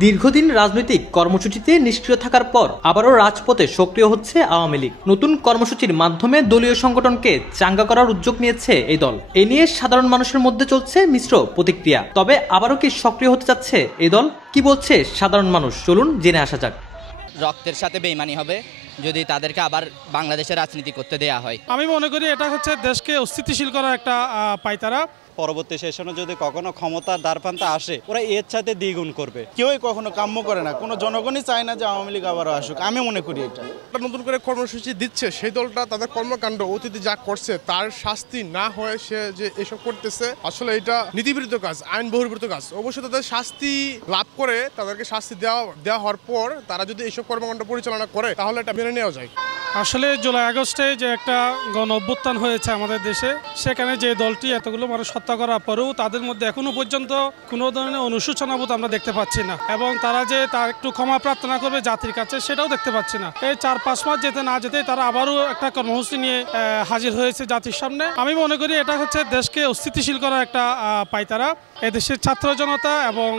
দীর্ঘদিন রাজনৈতিক কর্মসূচিতে নিষ্ক্রিয় থাকার পর আবারও রাজপথে সক্রিয় হচ্ছে আওয়ামী লীগ। নতুন কর্মসূচির মাধ্যমে দলীয় সংগঠনকে চাঙ্গা করার উদ্যোগ নিয়েছে এই দল। এ নিয়ে সাধারণ মানুষের মধ্যে চলছে মিশ্র প্রতিক্রিয়া। তবে আবারও কি সক্রিয় হতে যাচ্ছে এই দল, কি বলছে সাধারণ মানুষ, চলুন জেনে আসা যাক। রক্তের সাথে বেইমানি হবে যদি তাদেরকে আবার বাংলাদেশে রাজনীতি করতে দেয়া হয়। আমি মনে করি এটা হচ্ছে দেশকে অস্থিতিশীল করার একটা পায়তারা। পরবর্তী সেশনে যদি কখনো ক্ষমতার দ্বারপ্রান্তে আসে, ওরা এর সাথে দ্বিগুণ করবে। কেউই কখনো কাম্য করে না, কোনো জনগণই চায় না যে আওয়ামী লীগ আবারও আসুক। আমি মনে করি এটা নতুন করে কর্মসূচি দিচ্ছে, সেই দলটা তাদের কর্মকাণ্ড অতীতে যা করছে তার শাস্তি না হয়ে সে যে এসব করতেছে, আসলে এটা নীতিবিরুদ্ধ কাজ, আইন বহির্ভূত কাজ। অবশ্যই তাদের শাস্তি লাভ করে, তাদেরকে শাস্তি দেওয়া হওয়ার পর তারা যদি এইসব কর্মকাণ্ড পরিচালনা করে তাহলে এটা মেনে নেওয়া যায়। আসলে জুলাই আগস্টে যে একটা গণ অভ্যুত্থান হয়েছে আমাদের দেশে, সেখানে যে দলটি এতগুলো মানুষ হত্যা করার পরেও তাদের মধ্যে এখনো পর্যন্ত কোনো ধরনের অনুশোচনাবোধ আমরা দেখতে পাচ্ছি না, এবং তারা যে তার একটু ক্ষমা প্রার্থনা করবে জাতির কাছে সেটাও দেখতে পাচ্ছি না। এই 4-5 মাস যেতে না যেতে তারা আবারও একটা কর্মসূচি নিয়ে হাজির হয়েছে জাতির সামনে। আমি মনে করি এটা হচ্ছে দেশকে অস্থিতিশীল করার একটা পায়তারা। এদেশের ছাত্র জনতা এবং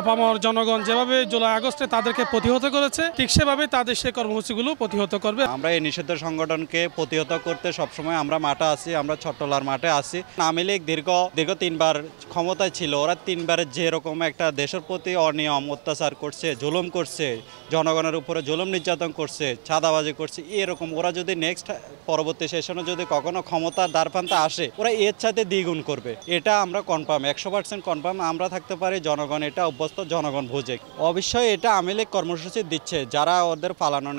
আপামর জনগণ যেভাবে জুলাই আগস্টে তাদেরকে প্রতিহত করেছে, ঠিক সেভাবে তাদের সেই কর্মসূচিগুলো প্রতিহত করবে। আমরা এই নিষিদ্ধ সংগঠনকে প্রতিহত করতে সবসময় আমরা মাঠে আছি, আমরা ছোট্টলার মাঠে আছি। আওয়ামী লীগ দীর্ঘ 3বার ক্ষমতায় ছিল, ওরা 3বারে যেরকম একটা দেশের প্রতি অনিয়ম অত্যাচার করছে, জুলুম করছে, জনগণের উপরে জুলুম নির্যাতন করছে, চাঁদাবাজি করছে, এরকম ওরা যদি নেক্সট পরবর্তী সেশনে যদি কখনো ক্ষমতার দ্বারপ্রান্তে আসে, ওরা এর সাথে দ্বিগুণ করবে। এটা আমরা কনফার্ম, 100% কনফার্ম। আমরা থাকতে পারি, জনগণ এটা অভ্যস্ত, জনগণ বুঝে। অবশ্যই এটা আওয়ামী লীগ কর্মসূচি দিচ্ছে, যারা ওদের পালানো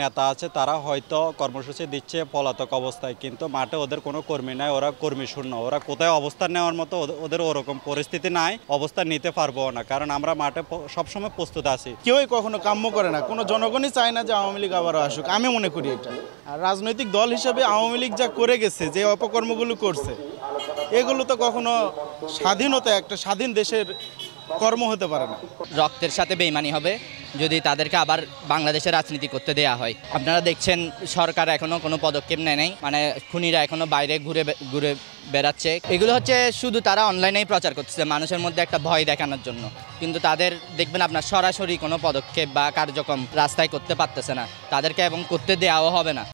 নেতা আছে তারা হয়তো কর্মসূচি দিচ্ছে পলাতক অবস্থায়, কিন্তু মাঠে ওদের কোনো কর্মী নাই, ওরা কর্মী শূন্য। ওরা কোথায় অবস্থান নেওয়ার মতো ওদের ওরকম পরিস্থিতি নাই, অবস্থান নিতে পারবো না, কারণ আমরা মাঠে সবসময় প্রস্তুত আছি। কেউই কখনো কাম্য করে না, কোনো জনগণই চায় না যে আওয়ামী লীগ আবারও আসুক। আমি মনে করি এটা। আর রাজনৈতিক দল হিসেবে আওয়ামী লীগ যা করে গেছে, যে অপকর্মগুলো করছে, এগুলো তো কখনো স্বাধীনতা, একটা স্বাধীন দেশের কর্ম হতে পারে না। রক্তের সাথে বেইমানি হবে যদি তাদেরকে আবার বাংলাদেশে রাজনীতি করতে দেয়া হয়। আপনারা দেখছেন সরকার এখনো কোনো পদক্ষেপ নেয় নাই, মানে খুনিরা এখনো বাইরে ঘুরে বেড়াচ্ছে। এগুলো হচ্ছে শুধু তারা অনলাইনেই প্রচার করতেছে মানুষের মধ্যে একটা ভয় দেখানোর জন্য, কিন্তু তাদের দেখবেন আপনার সরাসরি কোনো পদক্ষেপ বা কার্যক্রম রাস্তায় করতে পারতেছে না, তাদেরকে এবং করতে দেওয়াও হবে না।